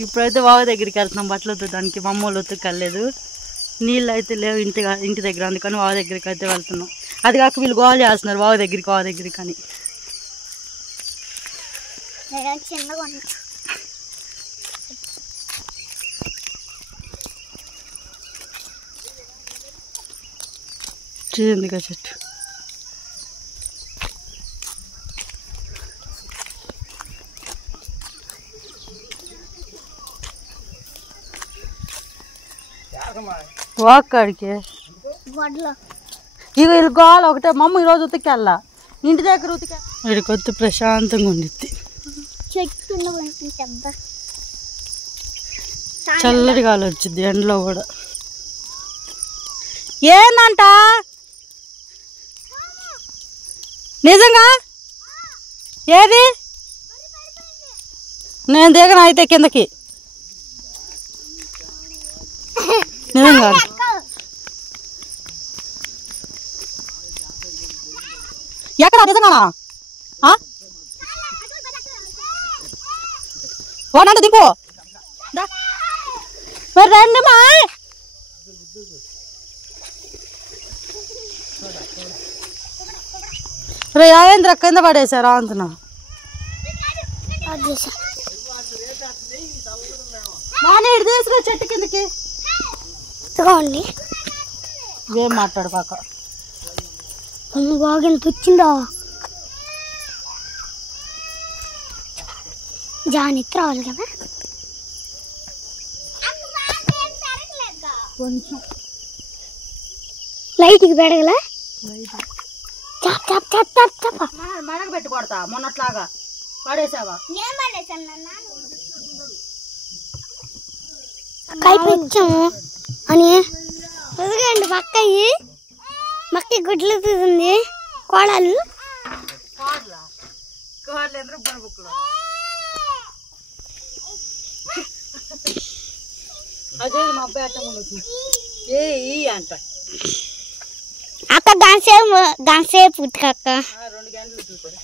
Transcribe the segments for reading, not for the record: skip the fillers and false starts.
ఇప్పుడైతే వాగు దగ్గరికి వెళ్తున్నాం బట్టలు ఉతకడానికి. మా అమ్మ వాళ్ళు ఉతకలేదు, నీళ్ళు అయితే లేవు ఇంటి దగ్గర, అందుకని వాగు దగ్గరికి అయితే వెళ్తున్నాం. అది కాక వీళ్ళు గోల చేస్తున్నారు వాగు దగ్గరికి అని. చూడండి చెట్టు. వాక్కడికి ఇక వీళ్ళు గోల ఒకటే. మమ్మ ఈరోజు ఉతికెళ్ళా, ఇంటి దగ్గర వీడికి వస్తే ప్రశాంతంగా ఉండిద్ది. చల్లటి గాలి వచ్చింది ఎండలో కూడా. ఏందంట నిజంగా? ఏది? నేను దిగను అయితే కిందకి. నిజంగా ఎక్కడ? నిజంగానా? ఓనంట దింపు మరి రండి మా. రే యావేంద్ర కింద పడేశారా అంటున్నా. ఇటు తీసుకురా చెట్టు కిందకి. ఏం మాట్లాడు కాక. బాగా వచ్చిందా జానిత్ర రావాలి కదా కొంచెం లైట్కి పెడగల మడగ పెట్టి కొడతా మొన్నట్లాగా. పడేసావా? కైపించాము అని ఎదుగండి మక్కయ్యి మక్క గుడ్లు తీసింది కోడలు. అదే మా అబ్బాయి అంట. అక్క గంటసేపు పుట్టుకక్క 2 గంటలు చూసారు.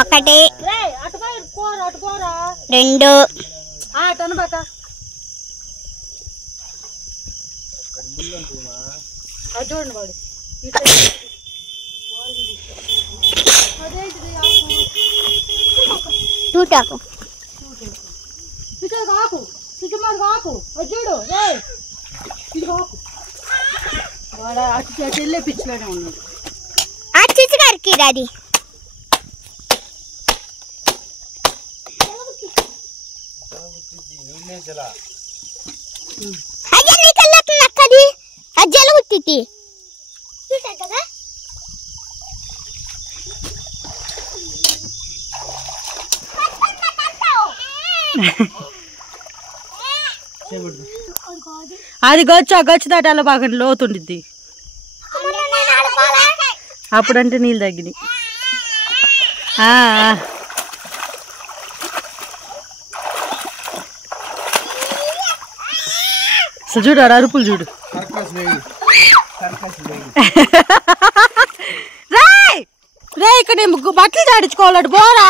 ఒకటి 2 టనబాక చూడండి వాడు చూటాకు ఆకు ఆకు చూడు ఆకు వాడు అటు వెళ్ళే పిచ్చిలోనే ఉన్నాడు. అచ్చిచ్చి గారికి అది అక్కది అజ్జల ఉత్తి కదా. అది గచ్చు దాటాలో బాగా లోతుండిద్ది. అప్పుడంటే నీళ్ళు తగ్గినాయి. చూడు అరుపులు చూడు. రే ఇక్కడ బట్టలు జాడించుకోవాలి. బోరా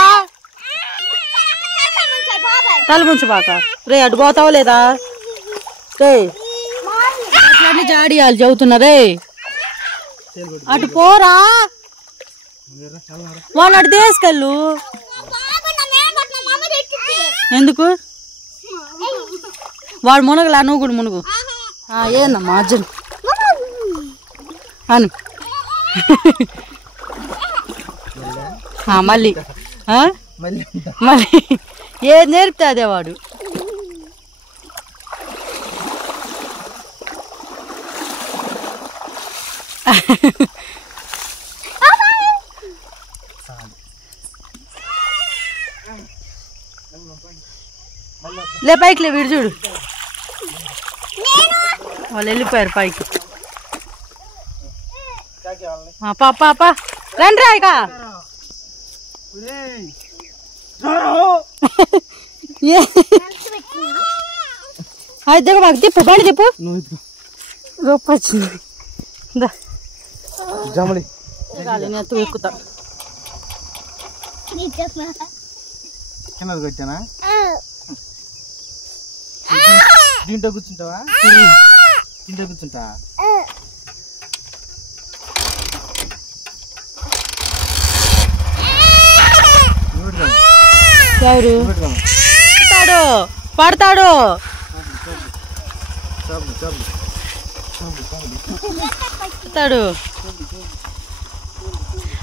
తల ముంచు బాక. రే అటు పోతావా లేదా? రే అట్లనే జాడియాలి చదువుతున్నా. రే అటు పోరా, వాళ్ళు అటు తీసుకెళ్ళు. ఎందుకు? వాడు మునగలా, నువ్వు కూడా మునుగు. ఏందమ్మా అర్జున్ అను. మళ్ళీ మళ్ళీ ఏది నేర్పితే అదే వాడు. లే పైకి లే, వీడు చూడు వాళ్ళు వెళ్ళిపోయారు పైకి. పాపా రండి రా ఇక. అయితే మాకు తిప్పు బండి తిప్పు గొప్ప వచ్చింది నేను ఎత్తు ఎక్కుతా కింద వచ్చానా దీంట్లో కూర్చుంటావా దీంట్లో కూర్చుంటా ఎవరు పడతాడు పడతాడు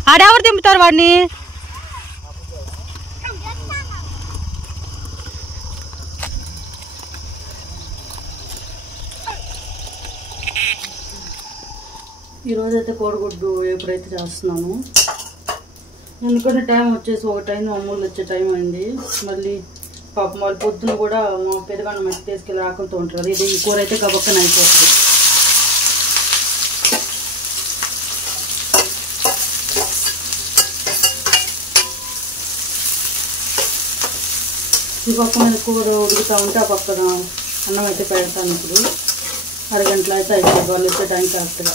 ఆడెవరు దింపుతారు వాడిని ఈరోజైతే కోడిగుడ్డు ఎప్పుడైతే చేస్తున్నాను ఎందుకంటే టైం వచ్చేసి ఒక టైం అమ్మూళ్ళు వచ్చే టైం అయింది మళ్ళీ పాపం వాళ్ళు పొద్దున కూడా మా పెరుగన్న మట్టి తీసుకెళ్ళి ఆకులతో ఉంటారు ఇది ఈ కూర అయితే గబక్కన అయిపోతుంది ఈ పక్క మీద కూర ఉడుకుతూ ఉంటే ఆ పక్కన అన్నం అయితే పెడతాను ఇప్పుడు అరగంటలో అయితే అయిపోతుంది వాళ్ళు వచ్చే టైం కరెక్ట్గా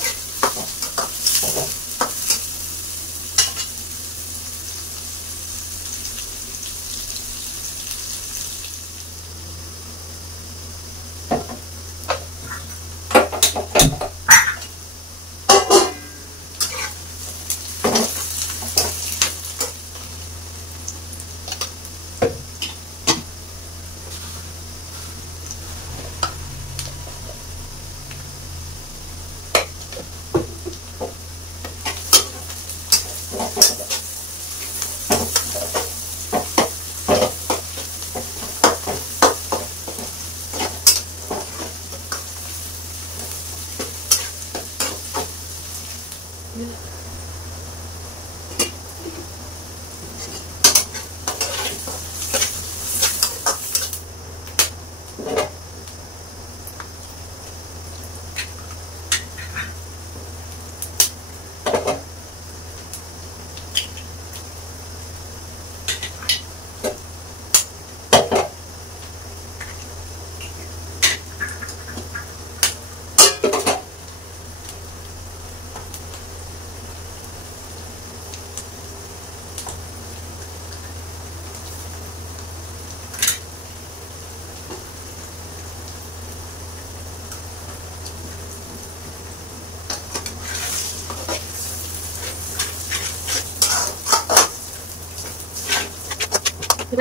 ఈ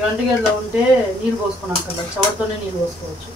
వంటగదిలో ఉంటే నీళ్ళు పోసుకున్నాం కదా చవటతోనే నీళ్ళు పోసుకోవచ్చు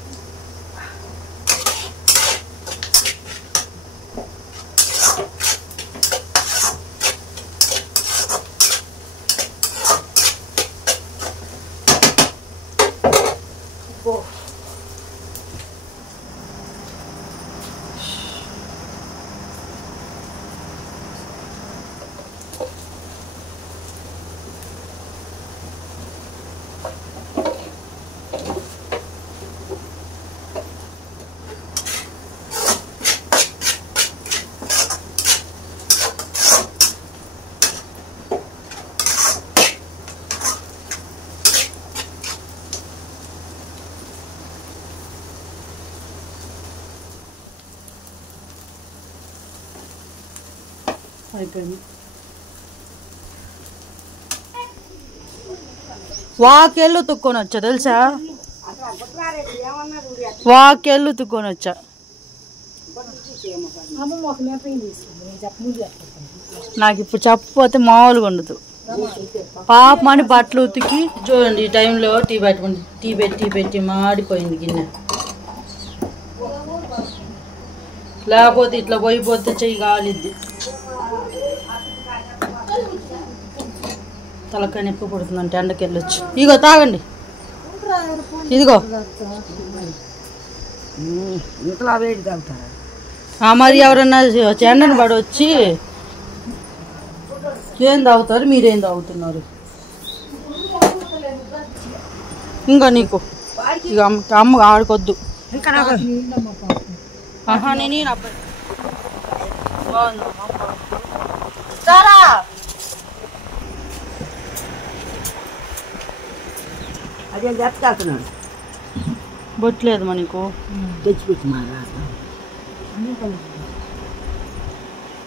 అయిపోయింది వాకెళ్ళు తుక్కొని వచ్చా తెలుసా వాకెళ్ళు తుక్కొని వచ్చా నాకు ఇప్పుడు చెప్పకపోతే మామూలుగా ఉండదు పాపమని బట్టలు ఉతికి చూడండి ఈ టైంలో టీ పెట్టి మాడిపోయింది గిన్నె లేకపోతే ఇట్లా పోయిపోతే చెయ్యి కాలిద్ది తలకాయ నొప్పి పుడుతుందంటే ఎండకి వెళ్ళొచ్చు ఇగో తాగండి ఇదిగో మరి ఎవరన్నా ఎండను పడి వచ్చి ఏం తాగుతారు మీరేం తాగుతున్నారు ఇంకా నీకు ఇక అమ్మ ఆడుకొద్దు ఆహా నేను ఈయన అబ్బాయి బాగుందమ్మా సారా అదే చెప్తాను బొట్లేదు మనకు తెచ్చిపెట్టి మా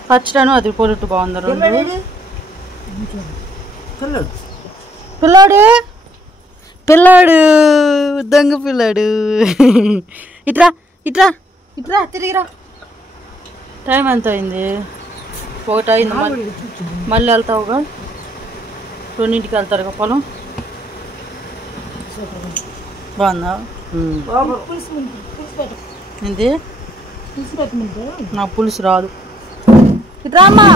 పచ్చడాను అది పొరుట్టు బాగుంది రెండు పిల్లలు పిల్లాడు పిల్లాడు దొంగ పిల్లాడు ఇట్రా ఇట్రా ఇట్రా తిరిగిరా టైం ఎంత అయింది 1 అయింది మళ్ళీ వెళ్తావుగా 2ంటికి వెళ్తారుగా పొలం బాగుందా ఏంటి నాకు పులుసు రాదు ఇట్రా అమ్మా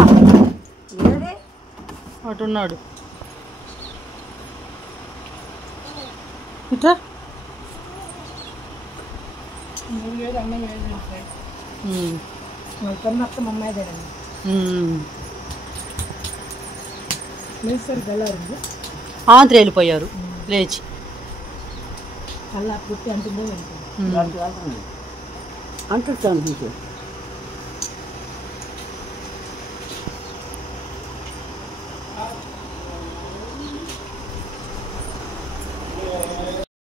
అటున్నాడు ఇట్రా ఆంధ్ర వెళ్ళిపోయారు లేచి అంటుతాను